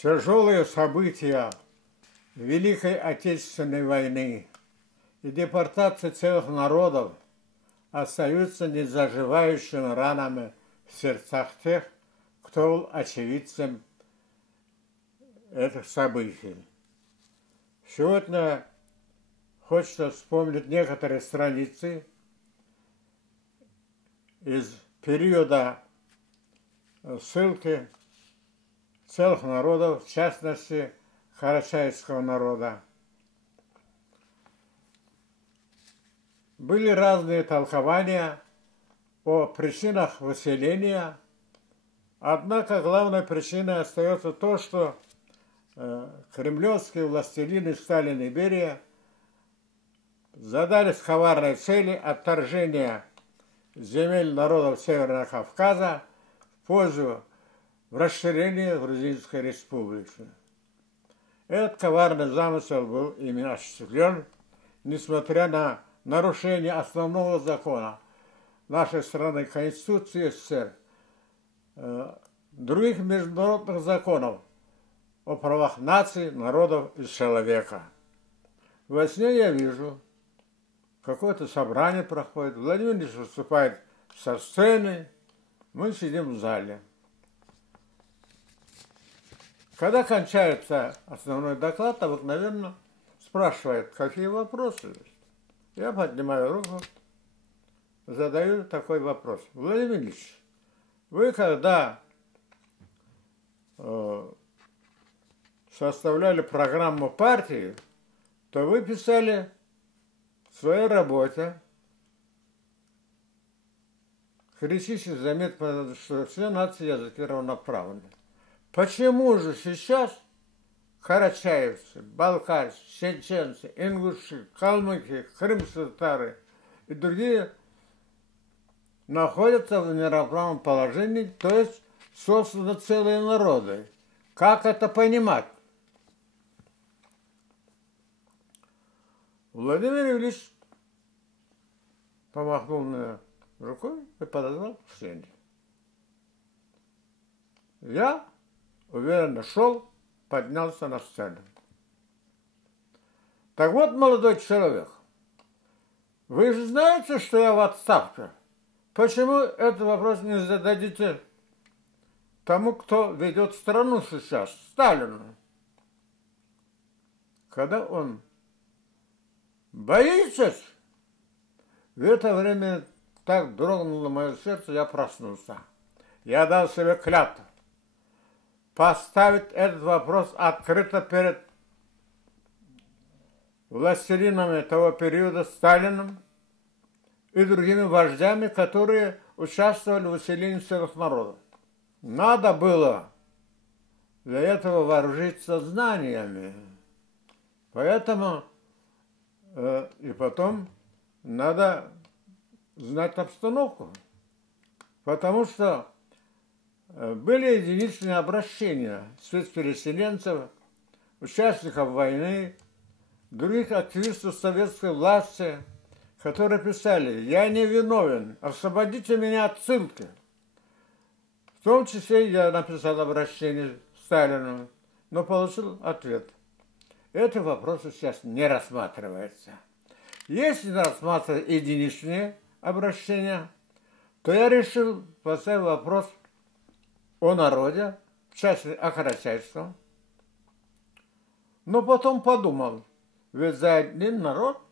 Тяжелые события Великой Отечественной войны и депортация целых народов остаются незаживающими ранами в сердцах тех, кто был очевидцем этих событий. Сегодня хочется вспомнить некоторые страницы из периода ссылки целых народов, в частности, карачаевского народа. Были разные толкования о причинах выселения, однако главной причиной остается то, что кремлевские властелины Сталин и Берия задались коварной цели отторжения земель народов Северного Кавказа в пользу расширения Грузинской республики. Этот коварный замысел был ими осуществлен, несмотря на нарушение основного закона нашей страны, Конституции СССР, других международных законов о правах наций, народов и человека. Во сне я вижу, какое-то собрание проходит, Владимир Ильич выступает со сцены, мы сидим в зале. Когда кончается основной доклад, обыкновенно спрашивает, какие вопросы есть. Я поднимаю руку, задаю такой вопрос. Владимир Ильич, вы когда составляли программу партии, то вы писали в своей работе критический заметка, что все нации языки равноправны. Почему же сейчас карачаевцы, балкарцы, чеченцы, ингуши, калмыки, крымские татары и другие находятся в неравноправном положении, то есть созданы целые народы? Как это понимать? Владимир Ильич помахнул мне рукой и подозвал к сцене. Я уверенно шел, поднялся на сцену. Так вот, молодой человек, вы же знаете, что я в отставке. Почему этот вопрос не зададите тому, кто ведет страну сейчас, Сталину? Когда он: боитесь? В это время так дрогнуло мое сердце, я проснулся. Я дал себе клятву поставить этот вопрос открыто перед властелинами того периода, Сталином и другими вождями, которые участвовали в выселении целых народов. Надо было для этого вооружиться знаниями. Поэтому и потом надо знать обстановку. Потому что были единичные обращения спецпереселенцев, участников войны, других активистов советской власти, которые писали: я не виновен, освободите меня от ссылки. В том числе я написал обращение Сталину, но получил ответ. Эти вопросы сейчас не рассматриваются. Если рассматривать единичные обращения, то я решил поставить вопрос о народе, в частности о карачаевском. Но потом подумал, ведь за один народ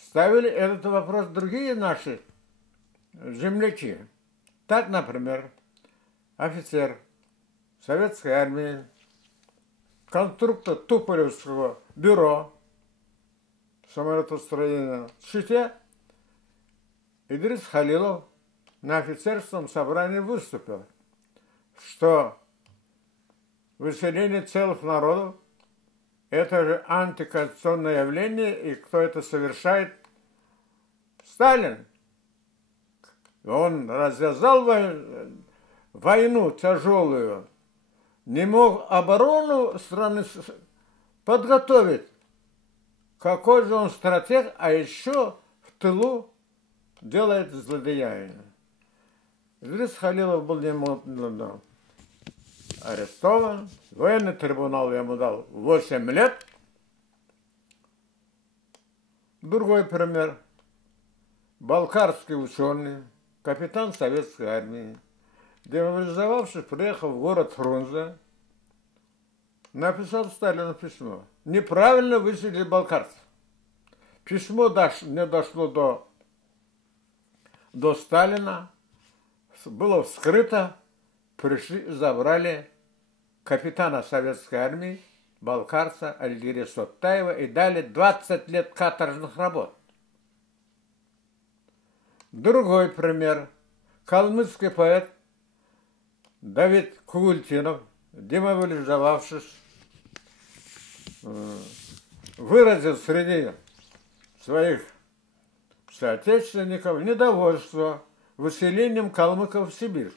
ставили этот вопрос другие наши земляки. Так, например, офицер советской армии, конструктор Туполевского бюро самолетостроения в Чите Идрис Халилов на офицерском собрании выступил, что выселение целых народов – это же антиконституционное явление, и кто это совершает? Сталин. Он развязал войну тяжелую, не мог оборону страны подготовить. Какой же он стратег, а еще в тылу делает злодеяния. Идрис Халилов был не молод. арестован. Военный трибунал ему дал 8 лет. Другой пример. Балкарский ученый, капитан советской армии, демобилизовавшись, приехал в город Фрунзе, написал Сталину письмо. Неправильно выселили балкарцев. Письмо не дошло до Сталина, было вскрыто, пришли и забрали капитана советской армии, балкарца Альгиря Соттаева, и дали 20 лет каторжных работ. Другой пример. Калмыцкий поэт Давид Кугультинов, демобилизовавшись, выразил среди своих соотечественников недовольство выселением калмыков в Сибирь.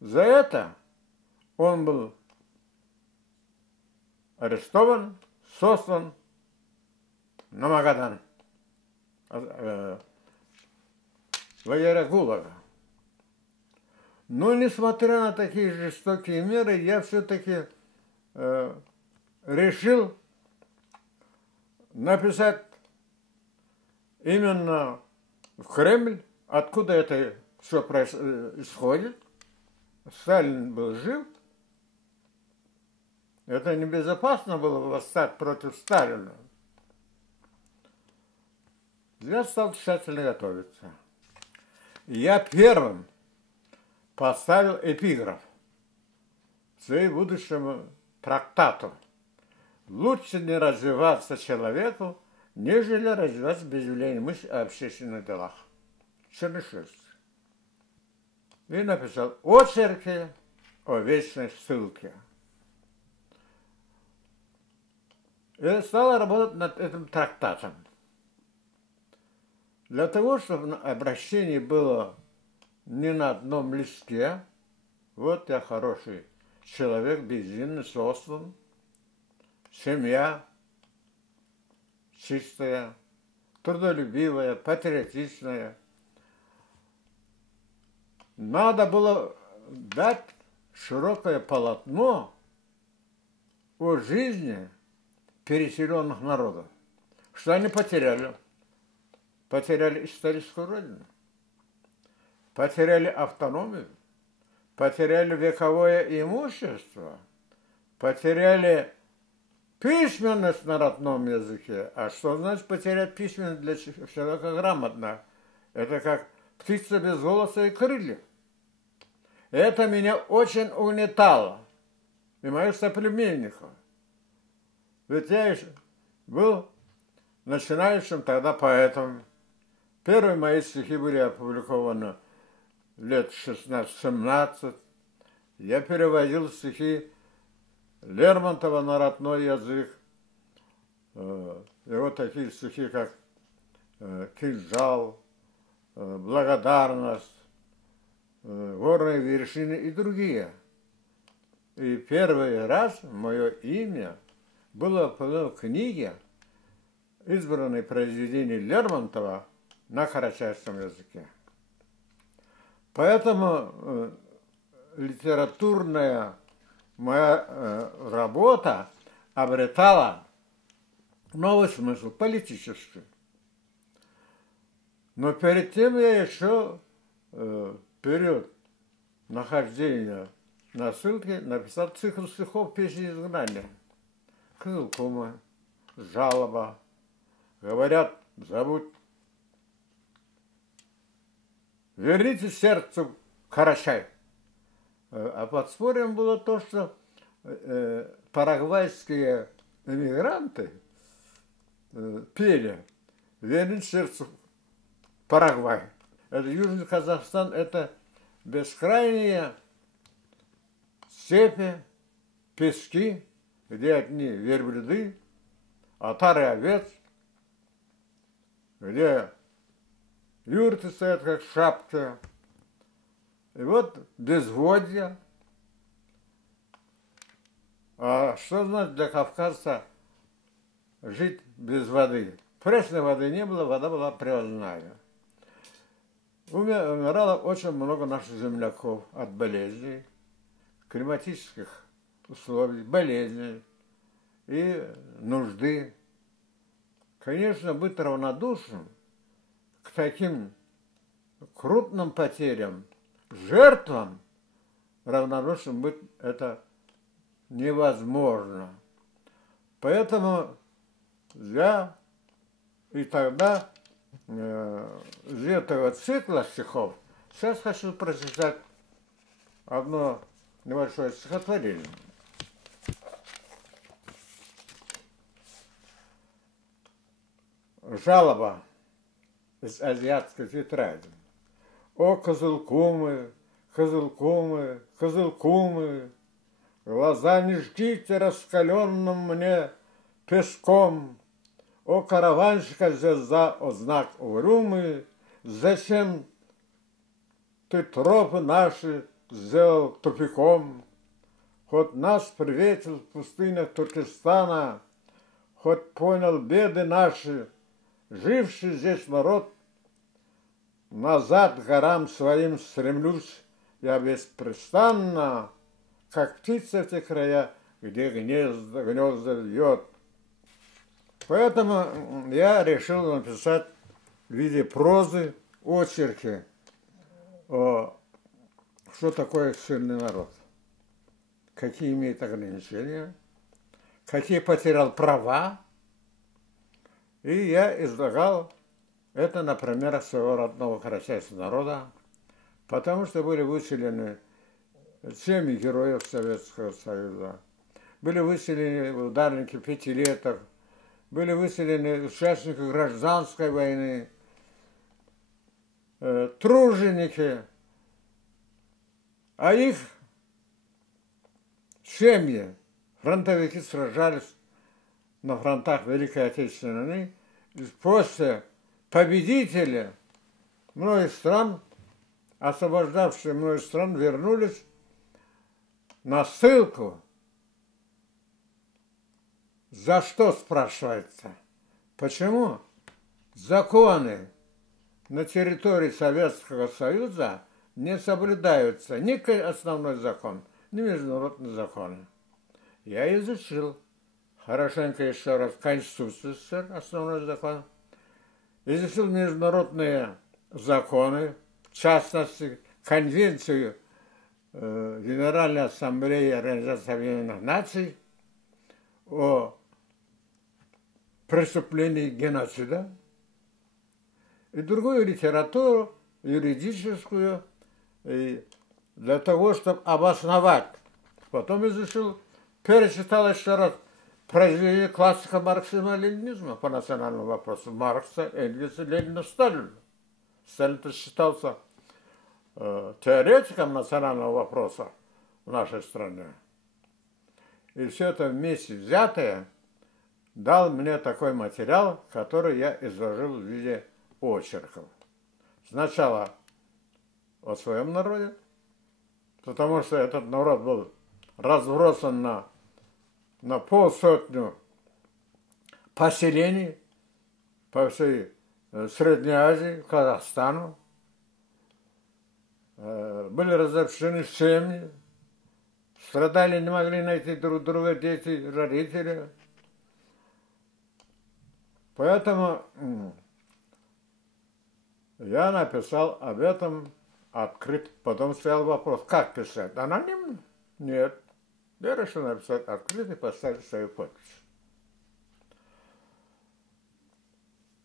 За это он был арестован, сослан на Магадан, лагеря ГУЛАГа. Но, несмотря на такие жестокие меры, я все-таки решил написать именно в Кремль, откуда это все происходит. Сталин был жив. Это небезопасно было восстать против Сталина. Я стал тщательно готовиться. Я первым поставил эпиграф своему будущему трактату. Лучше не развиваться человеку, нежели развиваться без явления мысли о общественных делах. Чернышевский. И написал очерки о вечной ссылке. И стал работать над этим трактатом. Для того, чтобы обращение было не на одном листке, вот я хороший человек, безвинный, сослан, семья чистая, трудолюбивая, патриотичная. Надо было дать широкое полотно о жизни переселенных народов, что они потеряли. Потеряли историческую родину, потеряли автономию, потеряли вековое имущество, потеряли письменность на родном языке. А что значит потерять письменность для человека грамотного? Это как птица без голоса и крыльев. Это меня очень угнетало. И моих соплеменников. Ведь я еще был начинающим тогда поэтом. Первые мои стихи были опубликованы лет 16-17. Я переводил стихи Лермонтова на родной язык. И вот такие стихи, как «Кинжал», «Благодарность», «Горные вершины» и другие. И первый раз мое имя было в книге, избранной произведений Лермонтова, на карачайском языке. Поэтому литературная моя работа обретала новый смысл, политический. Но перед тем я еще период нахождения на ссылке написал цикл стихов «Песни изгнания». Кызылкума, жалоба, говорят, забудь. Верните сердцу Карачай. А подспорьем было то, что парагвайские эмигранты пели «Верните сердцу Парагвай». Это Южный Казахстан, это бескрайние степи, пески, где одни верблюды, отары овец, где юрты стоят, как шапки. И вот безводье. А что значит для кавказца жить без воды? Пресной воды не было, вода была привозная. Умирало очень много наших земляков от болезней, климатических условий, болезней и нужды. Конечно, быть равнодушным к таким крупным потерям, жертвам, равнодушным быть это невозможно. Поэтому я и тогда из этого цикла стихов сейчас хочу прочитать одно небольшое стихотворение. Жалоба из азиатской тетради. О, козылкумы, козылкумы, козылкумы, глаза не жгите раскаленным мне песком. О, караванщика звезда, о знак угрюмый, зачем ты тропы наши сделал тупиком? Хоть нас приветил в пустынях Туркестана, хоть понял беды наши, живший здесь народ, назад к горам своим стремлюсь я беспрестанно, как птица в те края, где гнезда вьет. Поэтому я решил написать в виде прозы очерки, что такое сильный народ, какие имеет ограничения, какие потерял права. И я излагал это на примерах своего родного карачайского народа, потому что были выселены семьи героев Советского Союза, были выселены ударники пятилеток, были выселены участники гражданской войны, труженики, а их семьи, фронтовики, сражались на фронтах Великой Отечественной войны, и после победители многих стран, освобождавшие многих стран, вернулись на ссылку. За что, спрашивается? Почему законы на территории Советского Союза не соблюдаются? Ни основной закон, ни международные законы. Я изучил хорошенько еще раз Конституцию СССР, основной закон, изучил международные законы, в частности, Конвенцию Генеральной Ассамблеи Организации Объединенных Наций о преступлении геноцида и другую литературу юридическую для того, чтобы обосновать. Потом изучил, перечитал еще раз произведение классика марксизма-ленинизма по национальному вопросу Маркса, Энгельса, Ленина, Сталина. Сталин-то считался теоретиком национального вопроса в нашей стране. И все это вместе взятое дал мне такой материал, который я изложил в виде очерков. Сначала о своем народе, потому что этот народ был разбросан на полсотню поселений по всей Средней Азии, Казахстану. Были разобщены семьи, страдали, не могли найти друг друга дети, родители. Поэтому я написал об этом открыто. Потом стоял вопрос, как писать? Анонимно? Нет. Я решил написать открыто и поставить свою подпись.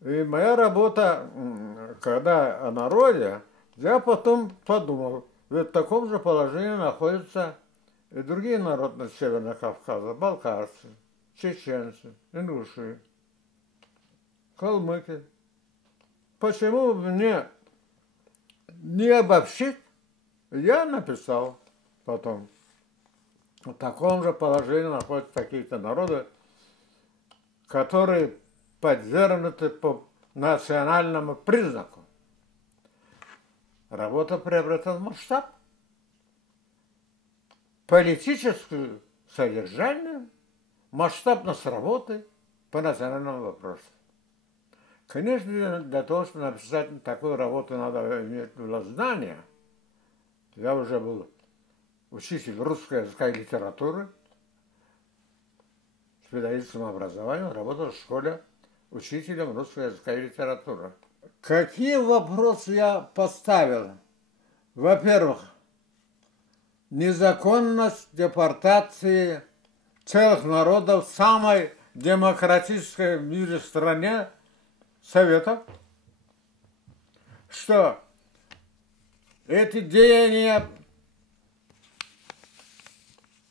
И моя работа, когда о народе, я потом подумал, ведь в таком же положении находятся и другие народы Северного Кавказа, балкарцы, чеченцы, ингуши, калмыки. Почему мне не обобщить? Я написал потом. В таком же положении находятся какие-то народы, которые подвергнуты по национальному признаку. Работа приобретает масштаб. Политическое содержание, масштабность работы по национальному вопросу. Конечно, для того, чтобы написать такую работу, надо иметь знания. Я уже был учитель русского языка и литературы с педагогическим образованием, работал в школе учителем русского языка и литературы. Какие вопросы я поставил? Во-первых, незаконность депортации целых народов в самой демократической в мире стране Советов, что эти деяния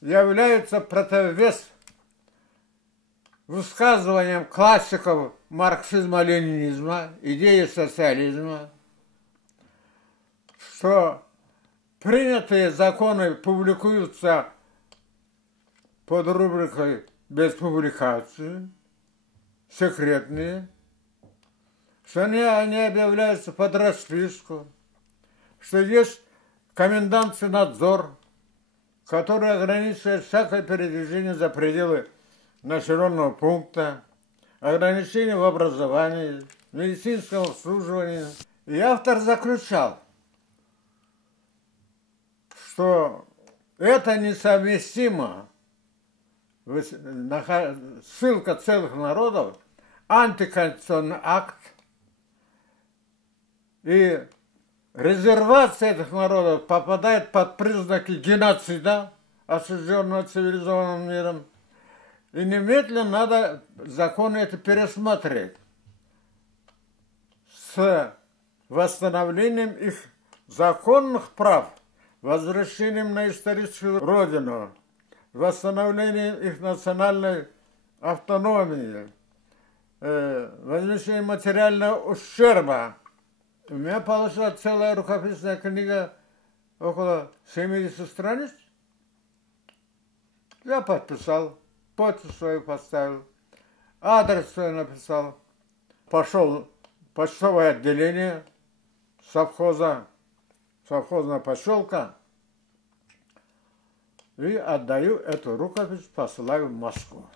являются противовес высказываниям классиков марксизма-ленинизма, идеи социализма, что принятые законы публикуются под рубрикой «без публикации», секретные, что они объявляются под расписку, что есть комендантский надзор, который ограничивает всякое передвижение за пределы населенного пункта, ограничения в образовании, медицинском обслуживании. И автор заключал, что это несовместимо, ссылка целых народов, антиконституционный акт, и резервация этих народов попадает под признаки геноцида, осужденного цивилизованным миром, и немедленно надо законы это пересмотреть с восстановлением их законных прав, возвращением на историческую родину, восстановлением их национальной автономии, возмещением материального ущерба. У меня получилась целая рукописная книга, около 70 страниц. Я подписал, подпись свою поставил, адрес свой написал. Пошел в почтовое отделение совхозного поселка и отдаю эту рукопись, посылаю в Москву.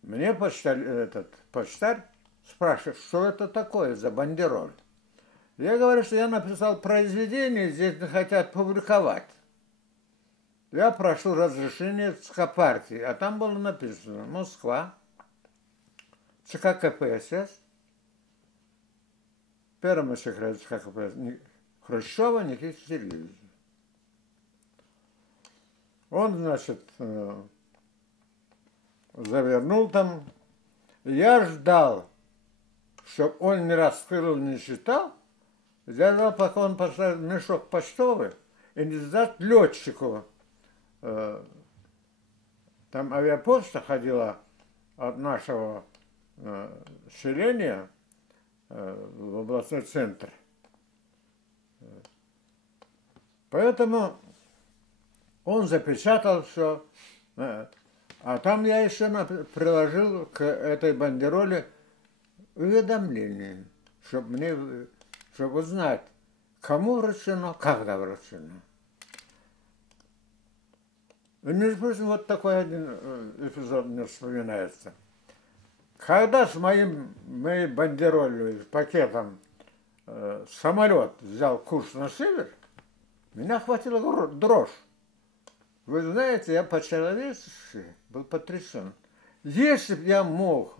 Мне почтарь спрашивает, что это такое за бандероль. Я говорю, что я написал произведение, здесь не хотят публиковать. Я прошу разрешения в ЦК партии, а там было написано Москва, ЦК КПСС, первый секретарь ЦК КПСС Хрущева Никита Сергеевич. Он, значит, завернул там. Я ждал, чтобы он не раскрыл, не читал. Я ждал, пока он поставит мешок почтовый и не сдаст летчику. Там авиапочта ходила от нашего селения в областной центр. Поэтому он запечатал все. А там я еще приложил к этой бандероле уведомление, чтобы узнать, кому вручено, когда вручено. И, между прочим, вот такой один эпизод мне вспоминается. Когда с моей бандеролью, с пакетом самолет взял курс на север, меня охватила дрожь. Вы знаете, я по-человечески был потрясен. Если бы я мог,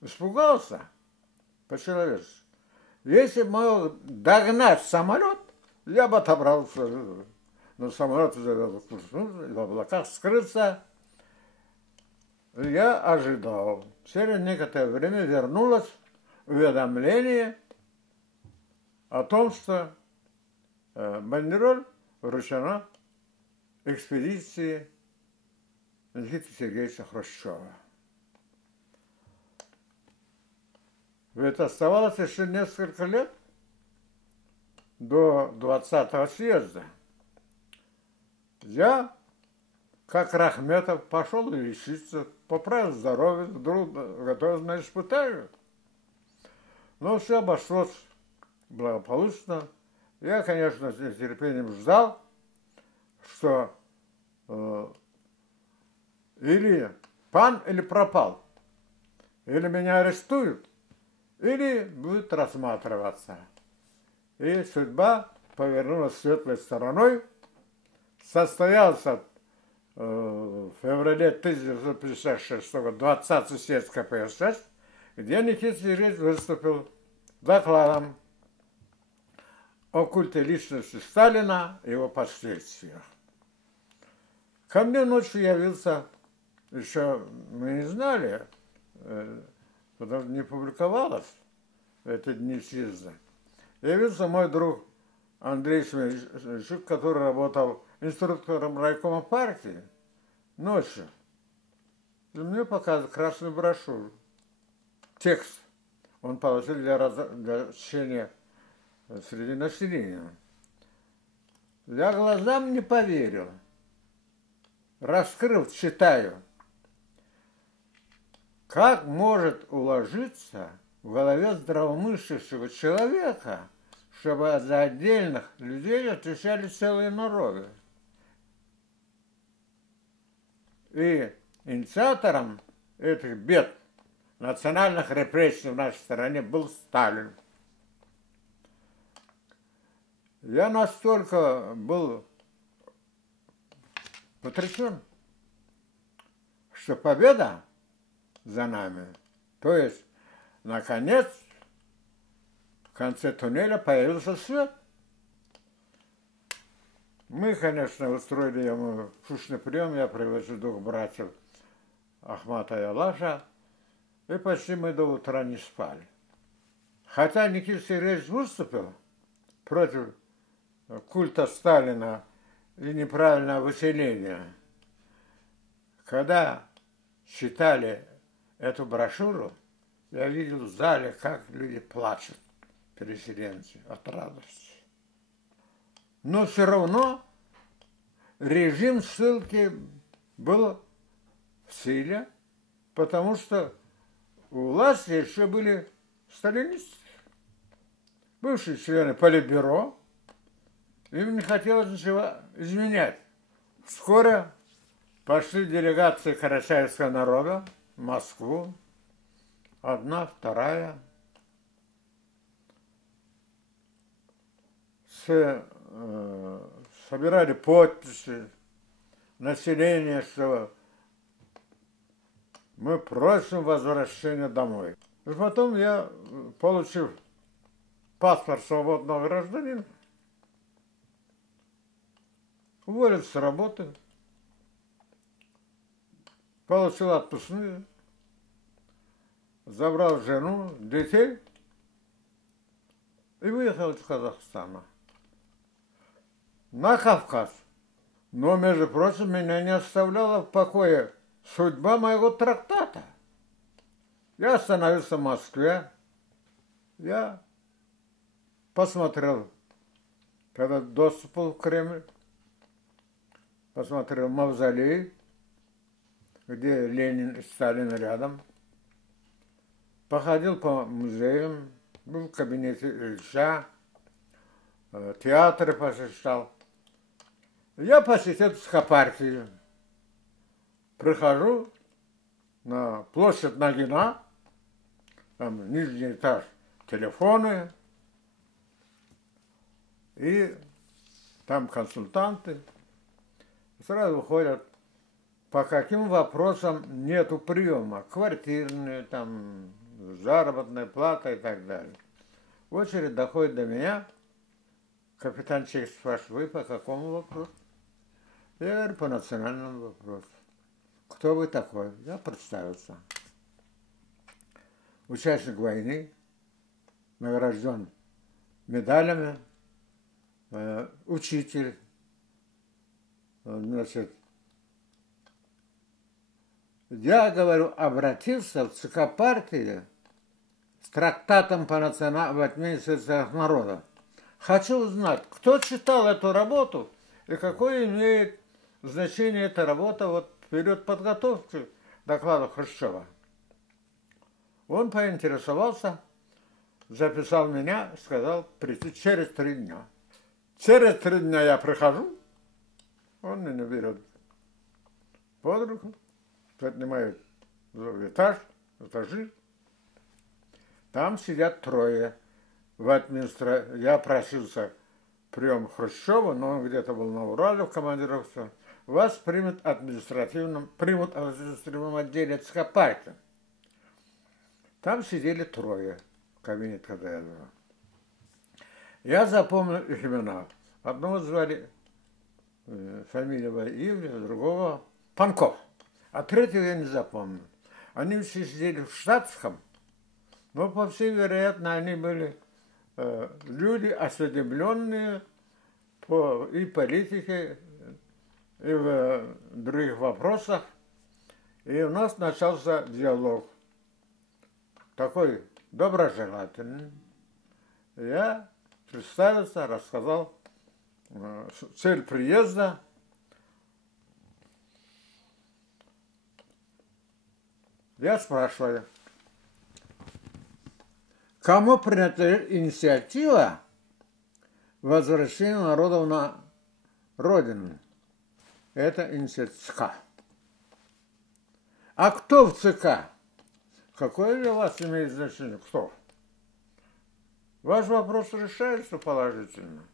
испугался по-человечески, если бы мог догнать самолет, я бы отобрал, но самолет завел курс, в облаках скрыться. Я ожидал. Через некоторое время вернулось уведомление о том, что бандероль вручена экспедиции Никиты Сергеевича Хрущева. Ведь оставалось еще несколько лет до 20-го съезда. Я, как Рахметов, пошел лечиться, поправил здоровье, вдруг готовился на испытание. Но все обошлось благополучно. Я, конечно, с нетерпением ждал, что или пан, или пропал. Или меня арестуют, или будет рассматриваться. И судьба повернулась светлой стороной. Состоялся в феврале 1956 года 20-й съезд КПСС, где Никита Сергеевич выступил с докладом о культе личности Сталина и его последствиях. Ко мне ночью явился, еще мы не знали, потому что не публиковалось в эти дни съезда, явился мой друг Андрей Смельчук, который работал инструктором райкома партии, ночью. И мне показывают красную брошюру, текст. Он положил для чтения среди населения. Я глазам не поверил. Раскрыл, читаю. Как может уложиться в голове здравомыслящего человека, чтобы за отдельных людей отвечали целые народы? И инициатором этих бед, национальных репрессий в нашей стране был Сталин. Я настолько был потрясен, что победа за нами, то есть, наконец, в конце туннеля появился свет. Мы, конечно, устроили ему шушный прием, я привезу двух братьев Ахмата и Алаша, и почти мы до утра не спали. Хотя Никита Сергеевич выступил против культа Сталина и неправильного выселения. Когда читали эту брошюру, я видел в зале, как люди плачут, переселенцы, от радости. Но все равно режим ссылки был в силе, потому что у власти еще были сталинисты, бывшие члены Политбюро, им не хотелось ничего изменять. Вскоре пошли делегации карачаевского народа в Москву, одна, вторая, собирали подписи населения, что мы просим возвращения домой. И потом я, получив паспорт свободного гражданина, уволился с работы, получил отпускные, забрал жену, детей и выехал из Казахстана на Кавказ. Но, между прочим, меня не оставляла в покое судьба моего трактата. Я остановился в Москве, я посмотрел, когда доступ был в Кремль, посмотрел мавзолей, где Ленин и Сталин рядом, походил по музеям, был в кабинете Ильича, театры посещал. Я посетил Компартию. Прихожу на площадь Нагина, там нижний этаж, телефоны, и там консультанты. Сразу выходят, по каким вопросам нету приема, квартирные, там, заработная плата и так далее. Очередь доходит до меня, капитан Чех спрашивает, вы по какому вопросу? Я говорю, по национальному вопросу. Кто вы такой? Я представился. Участник войны, награжден медалями, учитель, значит, я, говорю, обратился в ЦК партии с трактатом по в отмене социальных народов. Хочу узнать, кто читал эту работу и какое имеет значение эта работа вот в период подготовки доклада Хрущева. Он поинтересовался, записал меня, сказал прийти через 3 дня. Через 3 дня я прихожу, он меня берет под руку, поднимает в этаж, этажи. Там сидят трое. Я просился прием Хрущева, но он где-то был на Урале в командировке. Вас примут в административном отделе ЦК партии. Там сидели трое в кабинете, когда я был. Я запомнил их имена. Одного звали, фамилия была Ивлев, другого Панков. А третьего я не запомнил. Они все сидели в штатском, но, по всей вероятности, они были люди, осведомленные и политике, и в других вопросах. И у нас начался диалог. Такой доброжелательный. Я представился, рассказал цель приезда. Я спрашиваю, кому принадлежит инициатива возвращения народов на родину? Это инициатива ЦК. А кто в ЦК? Какое для вас имеет значение? Кто? Ваш вопрос решается положительно?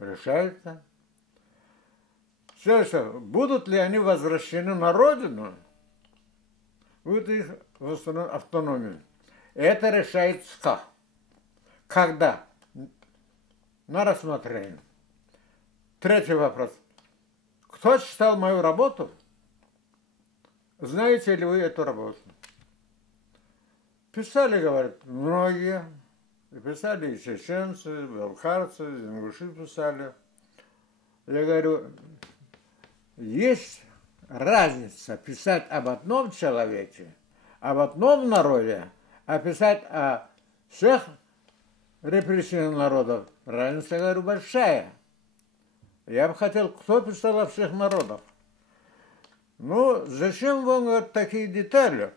Решается. Следующее. Будут ли они возвращены на родину? Будет их восстановлена автономия. Это решает ЦК. Когда? На рассмотрение. Третий вопрос. Кто читал мою работу? Знаете ли вы эту работу? Писали, говорят, многие. Писали и чеченцы, и балкарцы, и ингуши писали. Я говорю, есть разница писать об одном человеке, об одном народе, а писать о всех репрессиях народов. Разница, я говорю, большая. Я бы хотел, кто писал о всех народах. Ну, зачем вам, говорят, такие детали?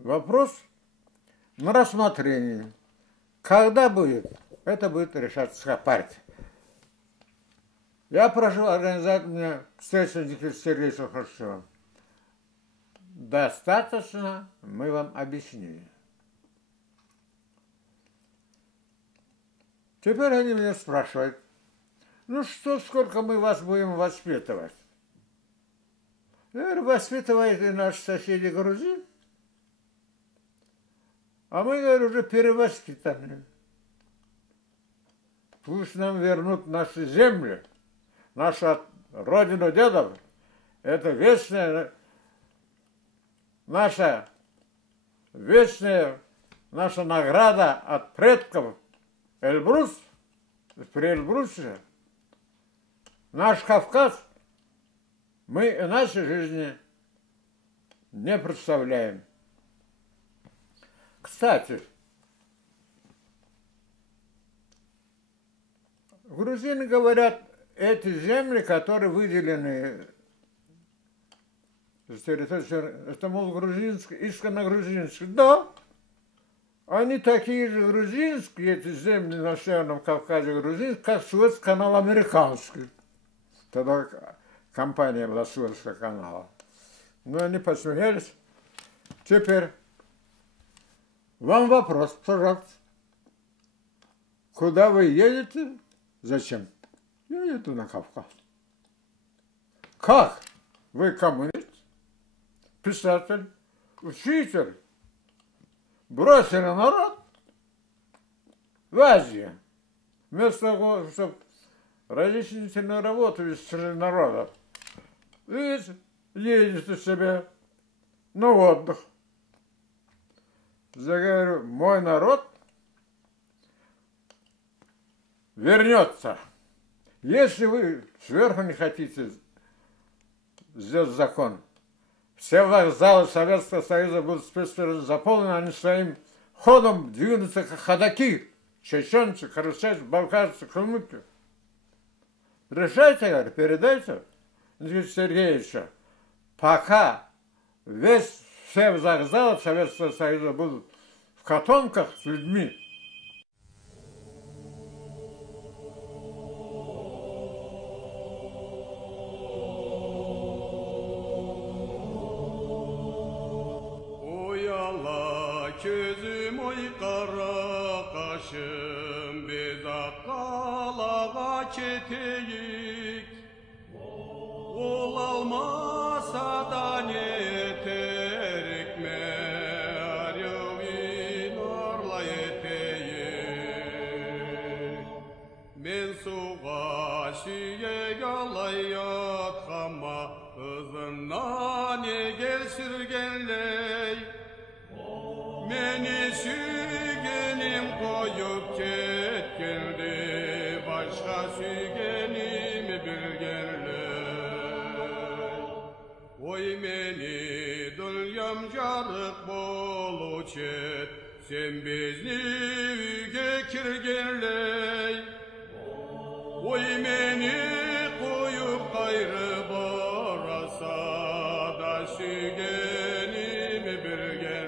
Вопрос на рассмотрение. Когда будет? Это будет решать ЦК партия. Я прошу организовать мне встречу с Никитой Сергеевичем Хрущевым. Достаточно, мы вам объяснили. Теперь они меня спрашивают, ну что, сколько мы вас будем воспитывать? Я говорю, воспитывают и наши соседи грузин. А мы, говорю, уже перевоспитаны. Пусть нам вернут наши земли, нашу родину дедов. Это вечная наша награда от предков Эльбрус, при Эльбрусе. Наш Кавказ мы иначе жизни не представляем. Кстати, грузины говорят, эти земли, которые выделены с территории, это, мол, грузинские, исконно грузинские. Да, они такие же грузинские, эти земли на Северном Кавказе грузинские, как Суэцкий канал американский. Тогда компания была Суэцкого канала. Ну, они посмеялись. Теперь вам вопрос, пожалуйста. Куда вы едете? Зачем? Я еду на Кавказ. Как? Вы коммунист, писатель, учитель, бросили народ в Азии. Вместо того, чтобы разъяснительную работу вести среди народов, вы едете себе на отдых. Я говорю, мой народ вернется. Если вы сверху не хотите сделать закон, все вокзалы Советского Союза будут заполнены, они своим ходом двинутся как ходаки, чеченцы, карачайцы, балкарцы, калмыки. Решайте, говорю, передайте Никите Сергеевичу, пока все вокзалы Советского Союза будут в котомках с людьми. Аллаға кетейік, ол алмаса да не терек, Мәреуін орлай етейік. Мен суға сүйек алай атқама, қызына не келсіргенлей. Meni sügenim koyup ketkendi, başka sügenimi bilgenley. Oy meni dünyam jarık boluçet, sen bizni üge kirgenley. Oy meni koyup gayrı barasa da sügenimi bilgenley.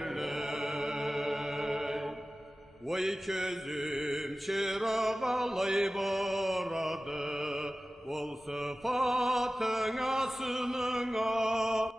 Oy közüm çırak alay baradı, ol sıfatına sınığa.